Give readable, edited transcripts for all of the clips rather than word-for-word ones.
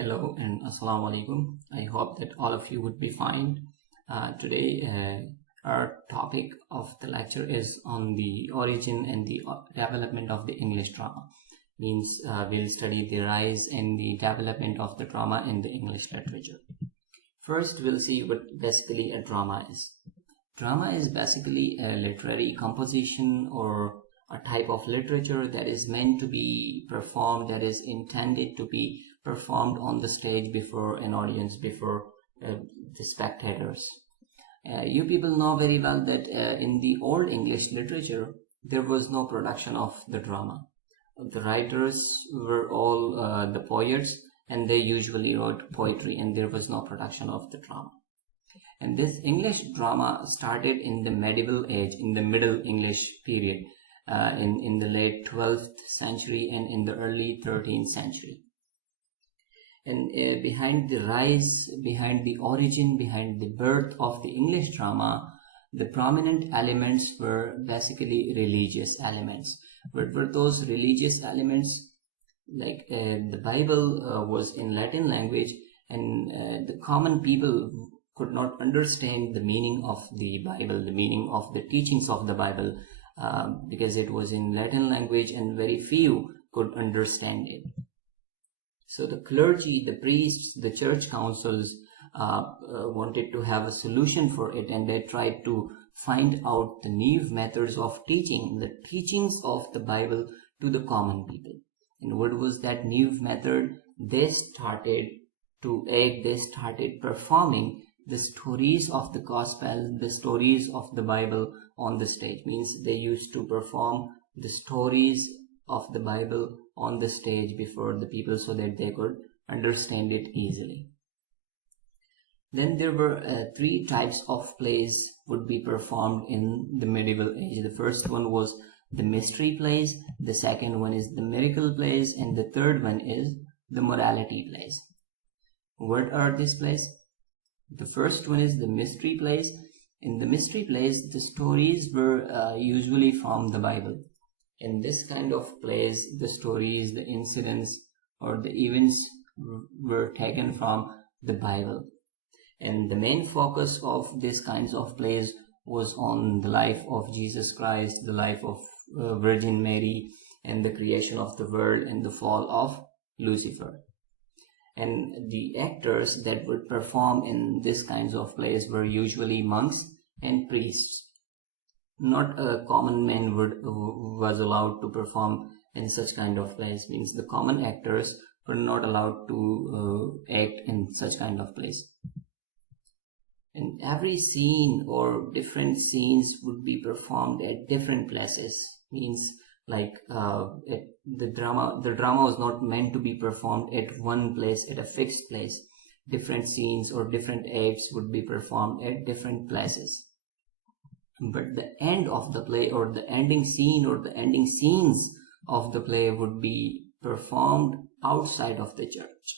Hello and Assalamu alaikum. I hope that all of you would be fine. Today, our topic of the lecture is on the origin and the development of the English drama. We'll study the rise and the development of the drama in the English literature. First, we'll see what basically a drama is. Drama is basically a literary composition or a type of literature that is meant to be performed, that is intended to be performed on the stage before an audience, before the spectators. You people know very well that in the old English literature, there was no production of the drama. The writers were all the poets, and they usually wrote poetry, and there was no production of the drama. And this English drama started in the medieval age, in the Middle English period, in the late 12th century and in the early 13th century. And behind the rise, behind the origin, behind the birth of the English drama, the prominent elements were basically religious elements. What were those religious elements? Like the Bible was in Latin language, and the common people could not understand the meaning of the Bible, the meaning of the teachings of the Bible, because it was in Latin language and very few could understand it. So the clergy, the priests, the church councils wanted to have a solution for it, and they tried to find out the new methods of teaching, the teachings of the Bible to the common people. And what was that new method? They started performing the stories of the gospel, the stories of the Bible on the stage. Means they used to perform the stories of the Bible on the stage before the people so that they could understand it easily. Then there were three types of plays would be performed in the medieval age. The first one was the mystery plays, the second one is the miracle plays, and the third one is the morality plays. What are these plays? The first one is the mystery plays. In the mystery plays, the stories were usually from the Bible. In this kind of plays, the stories, the incidents, or the events were taken from the Bible. And the main focus of these kinds of plays was on the life of Jesus Christ, the life of Virgin Mary, and the creation of the world and the fall of Lucifer. And the actors that would perform in these kinds of plays were usually monks and priests. Not a common man was allowed to perform in such kind of plays. Means the common actors were not allowed to act in such kind of plays. And every scene or different scenes would be performed at different places. Means like the drama was not meant to be performed at one place, at a fixed place. Different scenes or different acts would be performed at different places. But the end of the play, or the ending scene, or the ending scenes of the play would be performed outside of the church.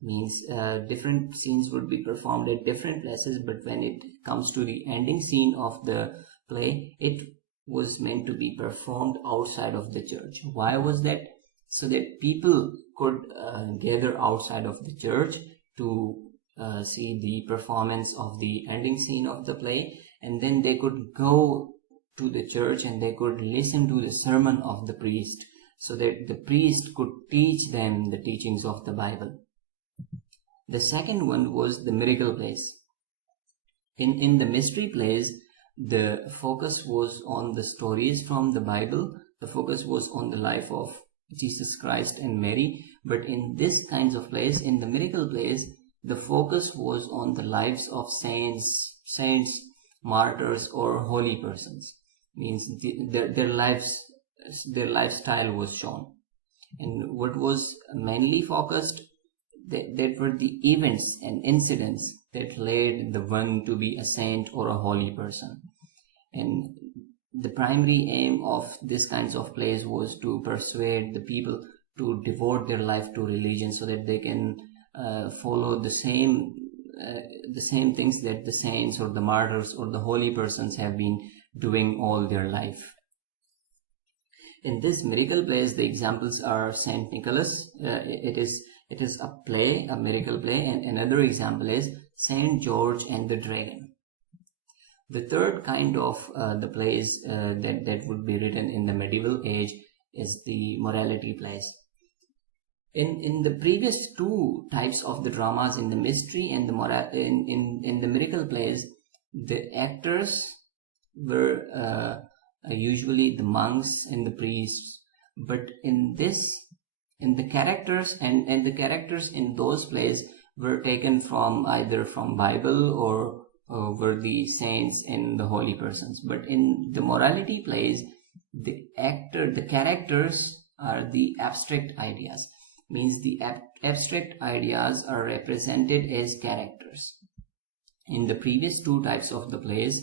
Means different scenes would be performed at different places, but when it comes to the ending scene of the play, it was meant to be performed outside of the church. Why was that? So that people could gather outside of the church to see the performance of the ending scene of the play, and then they could go to the church and they could listen to the sermon of the priest, so that the priest could teach them the teachings of the Bible. The second one was the miracle plays. In the mystery plays, the focus was on the stories from the Bible. The focus was on the life of Jesus Christ and Mary. But in these kinds of plays, in the miracle plays, the focus was on the lives of saints, martyrs, or holy persons. Means their lifestyle was shown. And what was mainly focused, that were the events and incidents that led the one to be a saint or a holy person. And the primary aim of these kinds of plays was to persuade the people to devote their life to religion, so that they can follow the same things that the saints or the martyrs or the holy persons have been doing all their life. In this miracle plays, the examples are Saint Nicholas. It is It is a play, a miracle play. And another example is Saint George and the Dragon. The third kind of the plays that would be written in the medieval age is the morality plays. In the previous two types of the dramas, in the mystery and the in the miracle plays, the actors were usually the monks and the priests, but in the characters and the characters in those plays were taken from either from Bible or were the saints and the holy persons. But in the morality plays, the characters are the abstract ideas. Means the abstract ideas are represented as characters. In the previous two types of the plays,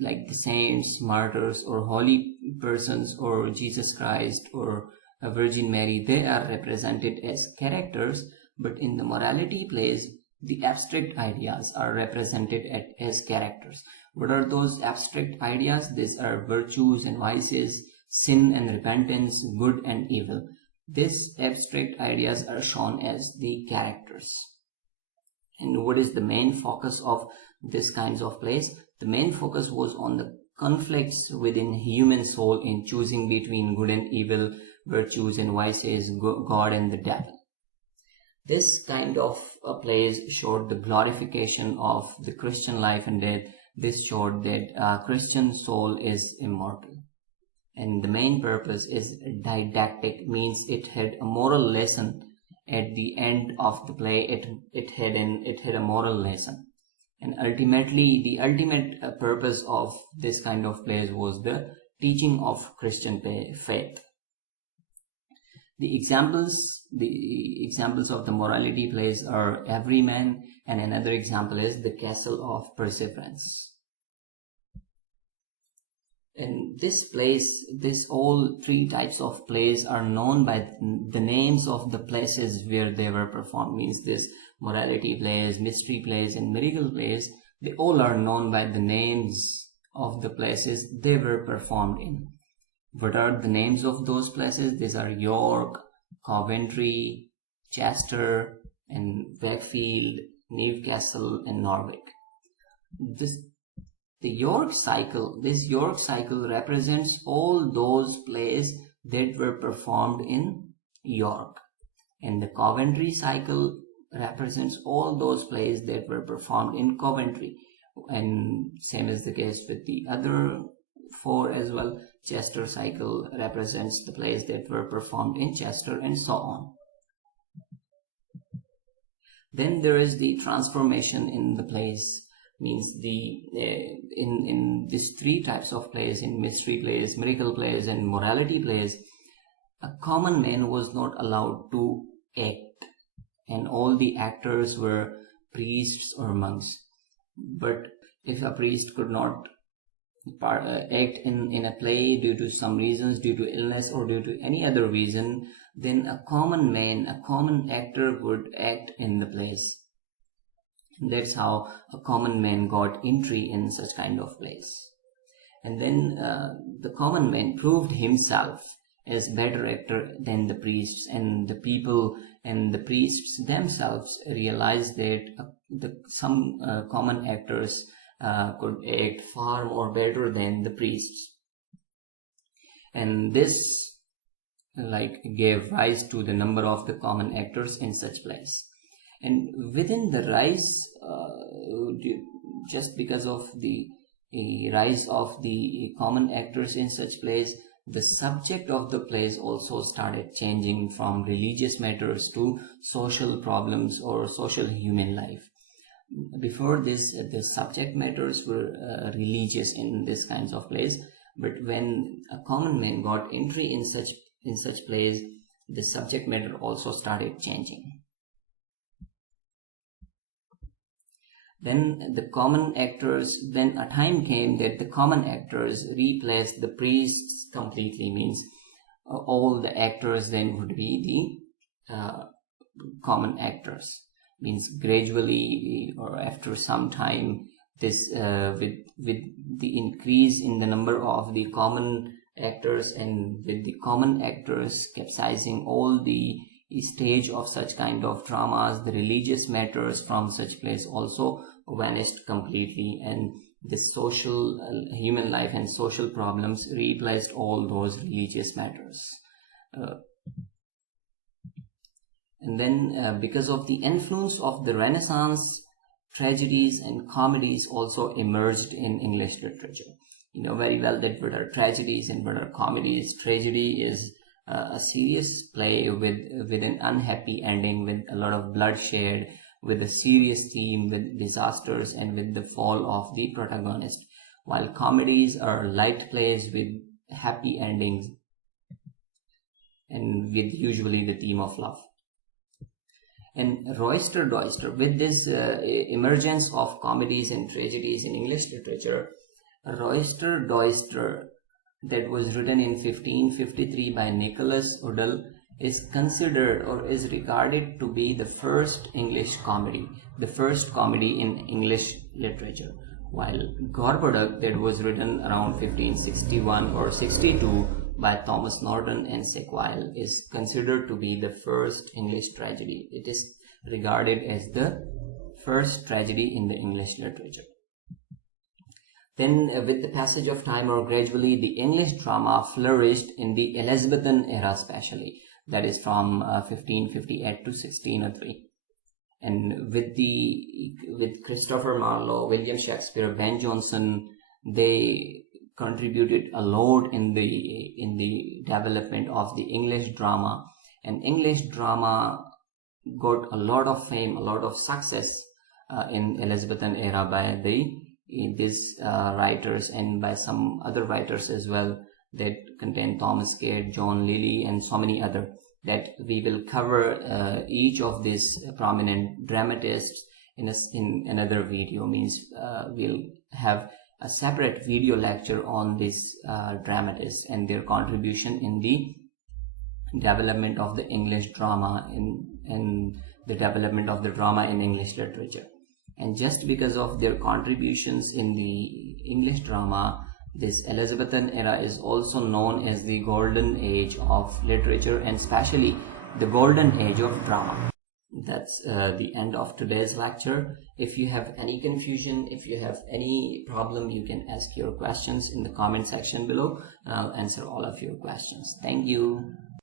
like the saints, martyrs, or holy persons, or Jesus Christ, or a Virgin Mary, they are represented as characters. But in the morality plays, the abstract ideas are represented as characters. What are those abstract ideas? These are virtues and vices, sin and repentance, good and evil. These abstract ideas are shown as the characters. And what is the main focus of this kinds of plays? The main focus was on the conflicts within human soul in choosing between good and evil, virtues and vices, God and the devil. This kind of plays showed the glorification of the Christian life and death. This showed that Christian soul is immortal. And the main purpose is didactic, means it had a moral lesson at the end of the play. It had a moral lesson. And ultimately, the ultimate purpose of this kind of plays was the teaching of Christian faith. The examples of the morality plays are Everyman, and another example is The Castle of Perseverance. And all three types of plays are known by the names of the places where they were performed. Means this morality plays, mystery plays, and miracle plays, they all are known by the names of the places they were performed in. What are the names of those places? These are York, Coventry, Chester, and Wakefield, Newcastle, and Norwich. This York cycle represents all those plays that were performed in York. And the Coventry cycle represents all those plays that were performed in Coventry. And same is the case with the other four as well. Chester cycle represents the plays that were performed in Chester, and so on. Then there is the transformation in the plays. Means in these three types of plays, in mystery plays, miracle plays, and morality plays, a common man was not allowed to act, and all the actors were priests or monks. But if a priest could not act in a play due to some reasons, due to illness or due to any other reason, then a common man, a common actor would act in the plays. That's how a common man got entry in such kind of plays. And then the common man proved himself as better actor than the priests, and the people and the priests themselves realized that some common actors could act far more better than the priests. And this gave rise to the number of the common actors in such plays. And within the rise, just because of the rise of the common actors in such plays, the subject of the plays also started changing from religious matters to social problems or social human life. Before this, the subject matters were religious in these kinds of plays, but when a common man got entry in such plays, the subject matter also started changing. Then the common actors, then a time came that the common actors replaced the priests completely. Means all the actors then would be the common actors. Means gradually or after some time, this with the increase in the number of the common actors, and with the common actors capsizing all the stage of such kind of dramas, the religious matters from such plays also vanished completely, and this social human life and social problems replaced all those religious matters. And then because of the influence of the Renaissance, tragedies and comedies also emerged in English literature. You know very well that what are tragedies and what are comedies. Tragedy is a serious play with an unhappy ending, with a lot of bloodshed, with a serious theme, with disasters and with the fall of the protagonist, while comedies are light plays with happy endings and with usually the theme of love. And Royster Doyster, with this emergence of comedies and tragedies in English literature, Royster Doyster, that was written in 1553 by Nicholas Udall, is considered or is regarded to be the first English comedy, the first comedy in English literature, while Gorboduc, that was written around 1561 or 62 by Thomas Norton and Sequille, is considered to be the first English tragedy. It is regarded as the first tragedy in the English literature. Then with the passage of time, or gradually, the English drama flourished in the Elizabethan era especially, that is from 1558 to 1603. And with Christopher Marlowe, William Shakespeare, Ben Jonson, they contributed a lot in the development of the English drama, and English drama got a lot of fame, a lot of success in Elizabethan era by these writers and by some other writers as well, that contain Thomas Cade, John Lilly, and so many other, that we will cover each of these prominent dramatists in another video. Means we'll have a separate video lecture on these dramatists and their contribution in the development of the English drama, in the development of the drama in English literature. And just because of their contributions in the English drama, this Elizabethan era is also known as the golden age of literature, and especially the golden age of drama. That's the end of today's lecture. If you have any confusion, if you have any problem, you can ask your questions in the comment section below, and I'll answer all of your questions. Thank you.